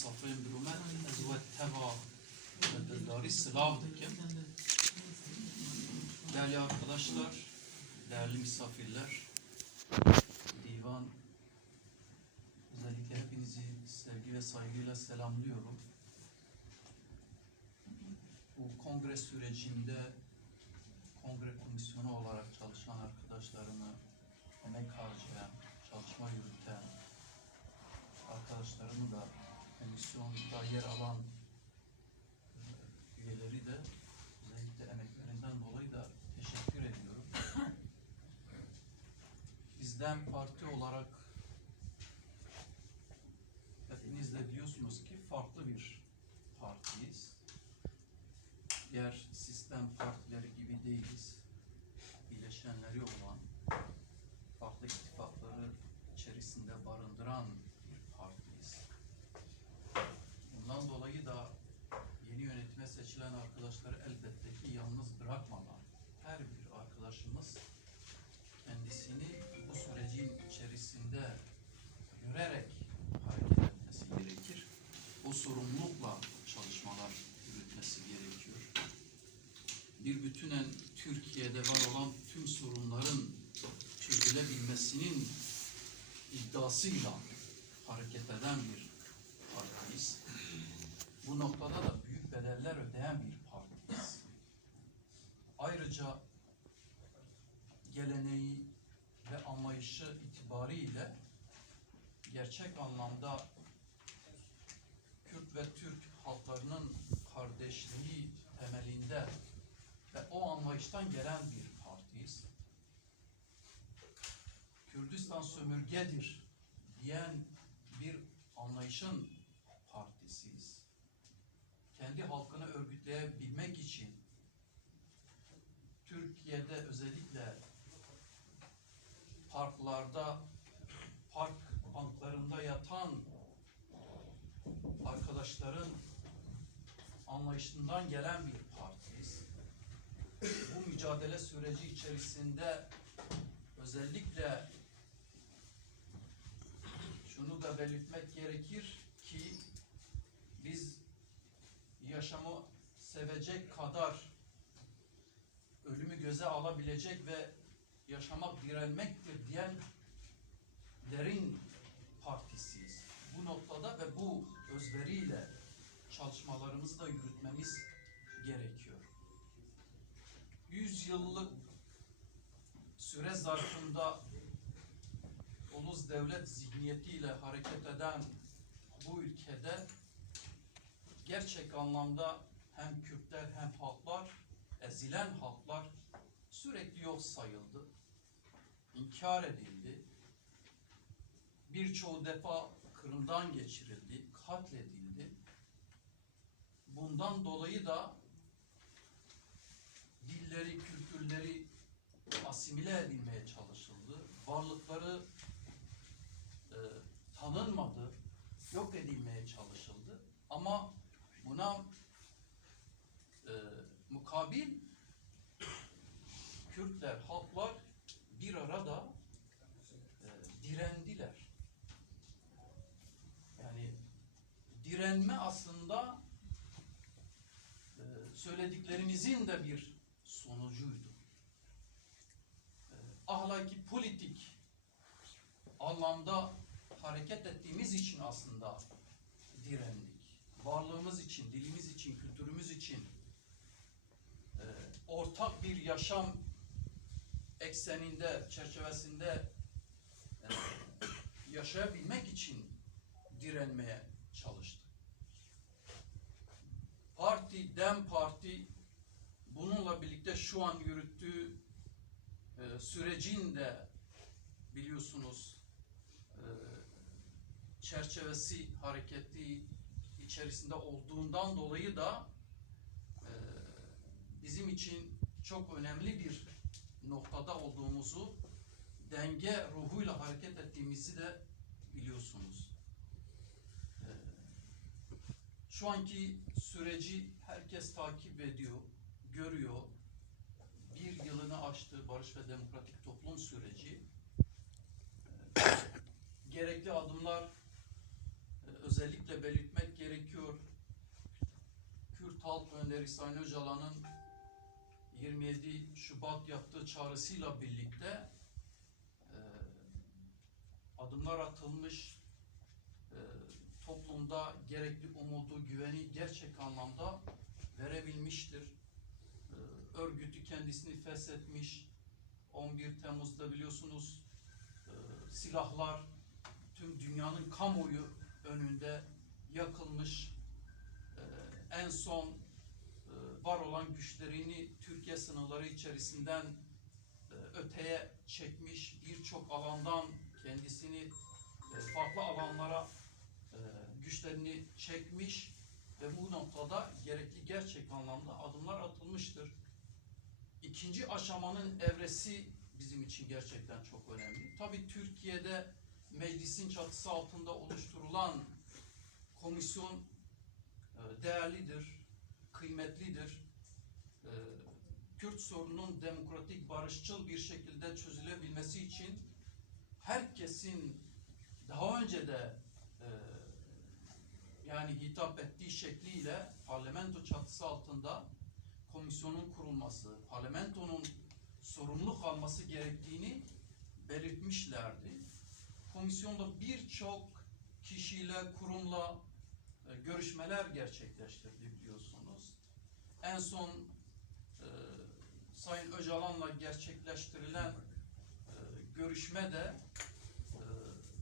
birûmet ez we teva ve dildarî silav dikim. Değerli arkadaşlar, değerli misafirler, divan özellikle hepinizi sevgi ve saygıyla selamlıyorum. Bu kongre sürecinde kongre komisyonu olarak çalışan arkadaşlarımı, emek harcayan, çalışma yürüten arkadaşlarımı da komisyonda yer alan e, üyeleri de özellikle emeklerinden dolayı da teşekkür ediyorum. Bizden parti olarak hepiniz de diyorsunuz ki farklı bir partiyiz. Diğer sistem partileri gibi değiliz. Bileşenleri olan, farklı ittifakları içerisinde barındıran bir partiyiz. Bundan dolayı da yeni yönetime seçilen arkadaşları elbette ki yalnız bırakmadan her bir arkadaşımız kendisini bu sürecin içerisinde görerek hareket etmesi gerekir. Bu sorumlulukla çalışmalar yürütmesi gerekiyor. Bir bütünen Türkiye'de var olan tüm sorunların çözülebilmesinin iddiasıyla hareket eden bir partiyiz. Bu noktada da büyük bedeller ödeyen bir partiyiz. Ayrıca geleneği ve anlayışı itibariyle gerçek anlamda Kürt ve Türk halklarının kardeşliği temelinde ve o anlayıştan gelen bir partiyiz. Kürdistan sömürgedir diyen bir anlayışın partisiyiz. Kendi halkını örgütleyebilmek için Türkiye'de özellikle parklarda, park banklarında yatan arkadaşların anlayışından gelen bir partiyiz. Bu mücadele süreci içerisinde özellikle şunu da belirtmek gerekir ki biz yaşamı sevecek kadar ölümü göze alabilecek ve yaşamak direnmektir diyen derin partisiyiz. Bu noktada ve bu özveriyle çalışmalarımızı da yürütmemiz gerekiyor. Yüz yıllık süre zarfında ulus devlet zihniyetiyle hareket eden bu ülkede gerçek anlamda hem Kürtler hem halklar, ezilen halklar sürekli yok sayıldı, inkar edildi, birçoğu defa Kırım'dan geçirildi, katledildi. Bundan dolayı da dilleri, kültürleri asimile edilmeye çalışıldı. Varlıkları e, tanınmadı, yok edilmeye çalışıldı. Ama buna e, mukabil Kürtler, halklar bir arada e, direndiler. Yani direnme aslında e, söylediklerimizin de bir sonucuydu. E, ahlaki, politik anlamda hareket ettiğimiz için aslında direndik. Varlığımız için, dilimiz için, kültürümüz için e, ortak bir yaşam ekseninde, çerçevesinde yaşayabilmek için direnmeye çalıştı. Parti, Dem Parti bununla birlikte şu an yürüttüğü e, sürecin de biliyorsunuz e, çerçevesi hareketi içerisinde olduğundan dolayı da e, bizim için çok önemli bir noktada olduğumuzu denge ruhuyla hareket ettiğimizi de biliyorsunuz. E, şu anki süreci herkes takip ediyor, görüyor. Bir yılını aştı barış ve demokratik toplum süreci. E, gerekli adımlar e, özellikle belirtmek gerekiyor. Kürt Halk Önderi Sayın Öcalan'ın 27 Şubat yaptığı çağrısıyla birlikte e, adımlar atılmış, e, toplumda gerekli umudu, güveni gerçek anlamda verebilmiştir. E, örgütü kendisini feshetmiş. 11 Temmuz'da biliyorsunuz e, silahlar tüm dünyanın kamuoyu önünde yakılmış. E, en son e, var olan güçlerini Türkiye sınırları içerisinden e, öteye çekmiş. Birçok alandan kendisini farklı alanlara çekmiş ve bu noktada gerekli gerçek anlamda adımlar atılmıştır. İkinci aşamanın evresi bizim için gerçekten çok önemli. Tabii Türkiye'de meclisin çatısı altında oluşturulan komisyon e, değerlidir, kıymetlidir. E, Kürt sorununun demokratik, barışçıl bir şekilde çözülebilmesi için herkesin daha önce de yani hitap ettiği şekliyle parlamento çatısı altında komisyonun kurulması, parlamentonun sorumluluk alması gerektiğini belirtmişlerdi. Komisyonda birçok kişiyle, kurumla e, görüşmeler gerçekleştirdi biliyorsunuz. En son e, Sayın Öcalan'la gerçekleştirilen e, görüşme de e,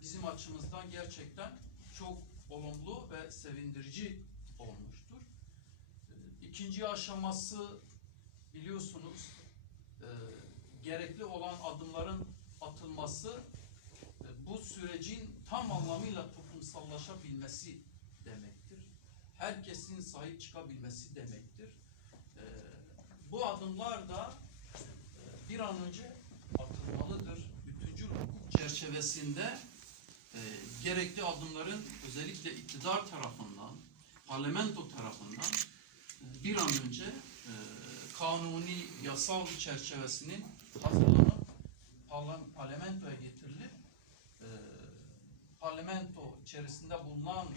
bizim açımızdan gerçekten çok olumlu ve sevindirici olmuştur. E, İkinci aşaması biliyorsunuz e, gerekli olan adımların atılması e, bu sürecin tam anlamıyla toplumsallaşabilmesi demektir. Herkesin sahip çıkabilmesi demektir. E, bu adımlar da e, bir an önce atılmalıdır. Bütüncül çerçevesinde e, gerekli adımların özellikle iktidar tarafından, parlamento tarafından e, bir an önce e, kanuni yasal çerçevesinin hazırlanıp parla- parlamentoya getirilip e, parlamento içerisinde bulunan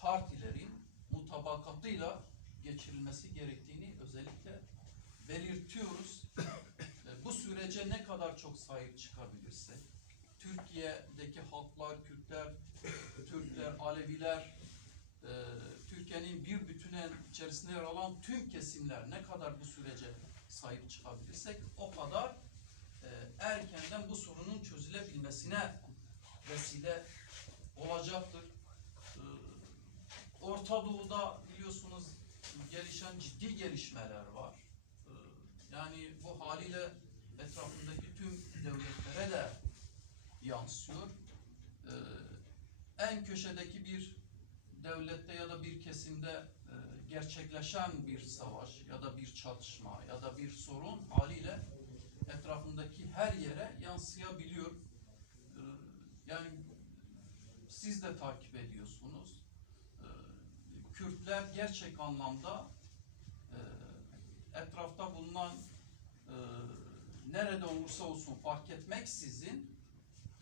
partilerin mutabakatıyla geçirilmesi gerektiğini özellikle belirtiyoruz. E, bu sürece ne kadar çok sahip çıkabilirsek, Türkiye'deki halklar, Kürtler, Türkler, Aleviler, e, Türkiye'nin bir bütünen içerisinde yer alan tüm kesimler ne kadar bu sürece sahip çıkabilirsek o kadar e, erkenden bu sorunun çözülebilmesine vesile olacaktır. E, Orta Doğu'da biliyorsunuz gelişen ciddi gelişmeler var. E, yani bu haliyle etrafındaki tüm devletlere de yansıyor. E, en köşedeki bir devlette ya da bir kesimde e, gerçekleşen bir savaş ya da bir çatışma ya da bir sorun haliyle etrafındaki her yere yansıyabiliyor. E, yani siz de takip ediyorsunuz. E, Kürtler gerçek anlamda e, etrafta bulunan e, nerede olursa olsun fark etmeksizin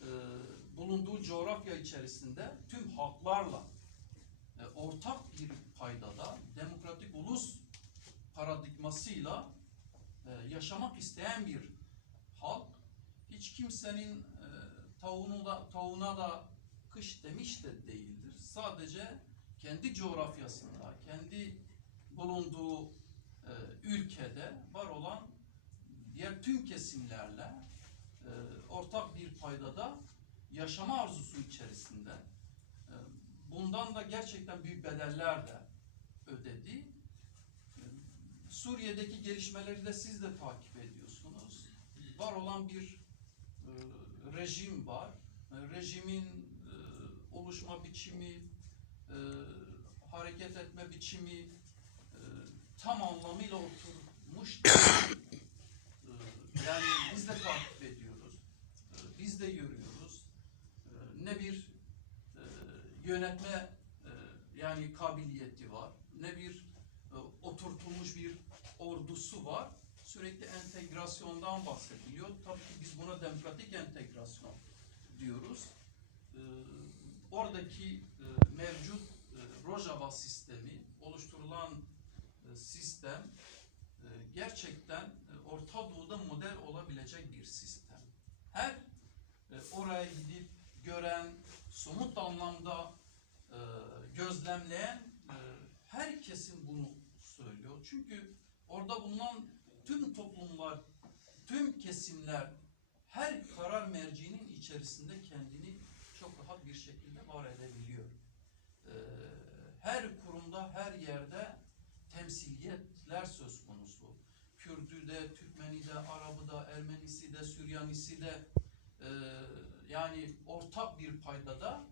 e, bulunduğu coğrafya içerisinde tüm halklarla e, ortak bir paydada demokratik ulus paradigmasıyla e, yaşamak isteyen bir halk hiç kimsenin e, tavuğunu da tavuğuna da kış demiş de değildir. Sadece kendi coğrafyasında, kendi bulunduğu e, ülkede var olan diğer tüm kesimlerle e, ortak bir paydada yaşama arzusu içerisinde e, bundan da gerçekten büyük bedeller de ödedi. E, Suriye'deki gelişmeleri de siz de takip ediyorsunuz. Var olan bir rejim var. Rejimin oluşma biçimi, hareket etme biçimi tam anlamıyla oturmuş. yani biz de takip biz de görüyoruz. E, ne bir e, yönetme e, yani kabiliyeti var, ne bir e, oturtulmuş bir ordusu var. Sürekli entegrasyondan bahsediliyor. Tabii ki biz buna demokratik entegrasyon diyoruz. E, oradaki mevcut Rojava sistemi, oluşturulan sistem gerçekten Orta Doğu'da model olabilecek bir sistem. Her oraya gidip gören, somut anlamda e, gözlemleyen e, her kesim bunu söylüyor. Çünkü orada bulunan tüm toplumlar, tüm kesimler her karar merciğinin içerisinde kendini çok rahat bir şekilde var edebiliyor. Ee, her kurumda, her yerde temsiliyetler söz konusu. Kürdü de, Türkmeni de, Arabı da, Ermenisi de, Süryanisi de e, yani ortak bir paydada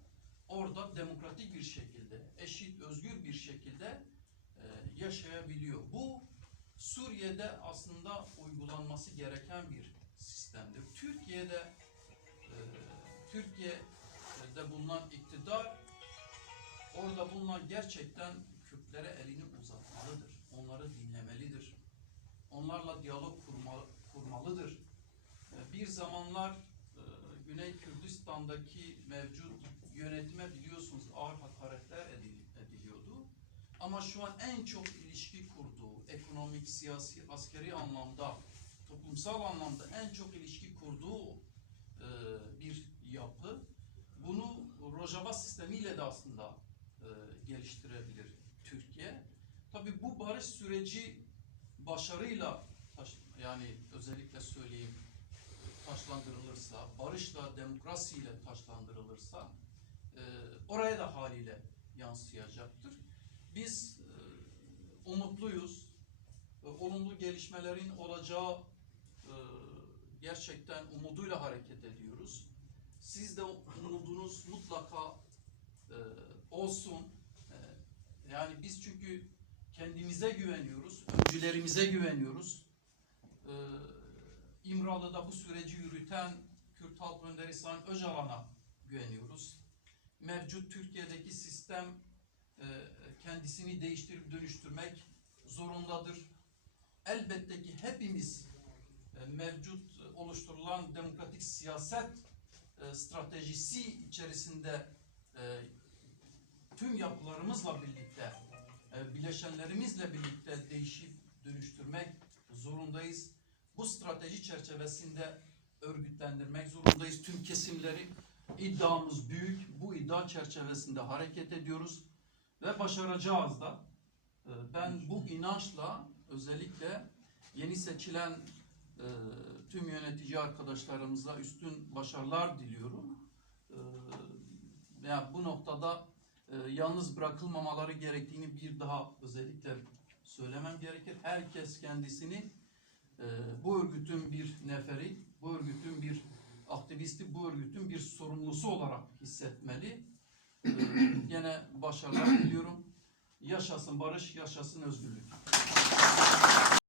orada demokratik bir şekilde, eşit, özgür bir şekilde e, yaşayabiliyor. Bu Suriye'de aslında uygulanması gereken bir sistemdir. Türkiye'de e, Türkiye'de bulunan iktidar orada bulunan gerçekten Kürtlere elini uzatmalıdır. Onları dinlemelidir. Onlarla diyalog kurma, kurmalıdır. E, Bir zamanlar Güney Kürdistan'daki mevcut yönetime biliyorsunuz ağır hakaretler edil- ediliyordu. Ama şu an en çok ilişki kurduğu, ekonomik, siyasi, askeri anlamda, toplumsal anlamda en çok ilişki kurduğu e, bir yapı. Bunu Rojava sistemiyle de aslında e, geliştirebilir Türkiye. Tabii bu barış süreci başarıyla yani özellikle söyleyeyim taşlandırılırsa, barışla, demokrasiyle taşlandırılırsa e, oraya da haliyle yansıyacaktır. Biz e, umutluyuz. E, olumlu gelişmelerin olacağı e, gerçekten umuduyla hareket ediyoruz. Siz de umudunuz mutlaka e, olsun. E, yani biz çünkü kendimize güveniyoruz, öncülerimize güveniyoruz. E, İmralı'da bu süreci yürüten Kürt Halk Önderi Sayın Öcalan'a güveniyoruz. Mevcut Türkiye'deki sistem e, kendisini değiştirip dönüştürmek zorundadır. Elbette ki hepimiz e, mevcut e, oluşturulan demokratik siyaset stratejisi içerisinde tüm yapılarımızla birlikte, bileşenlerimizle birlikte değişip dönüştürmek zorundayız. Bu strateji çerçevesinde örgütlendirmek zorundayız tüm kesimleri. İddiamız büyük. Bu iddia çerçevesinde hareket ediyoruz ve başaracağız da. E, Ben bu inançla özellikle yeni seçilen e, tüm yönetici arkadaşlarımıza üstün başarılar diliyorum. E, yani bu noktada e, yalnız bırakılmamaları gerektiğini bir daha özellikle söylemem gerekir. Herkes kendisini bu örgütün bir neferi, bu örgütün bir aktivisti, bu örgütün bir sorumlusu olarak hissetmeli. E, gene başarılar diliyorum. Yaşasın barış, yaşasın özgürlük.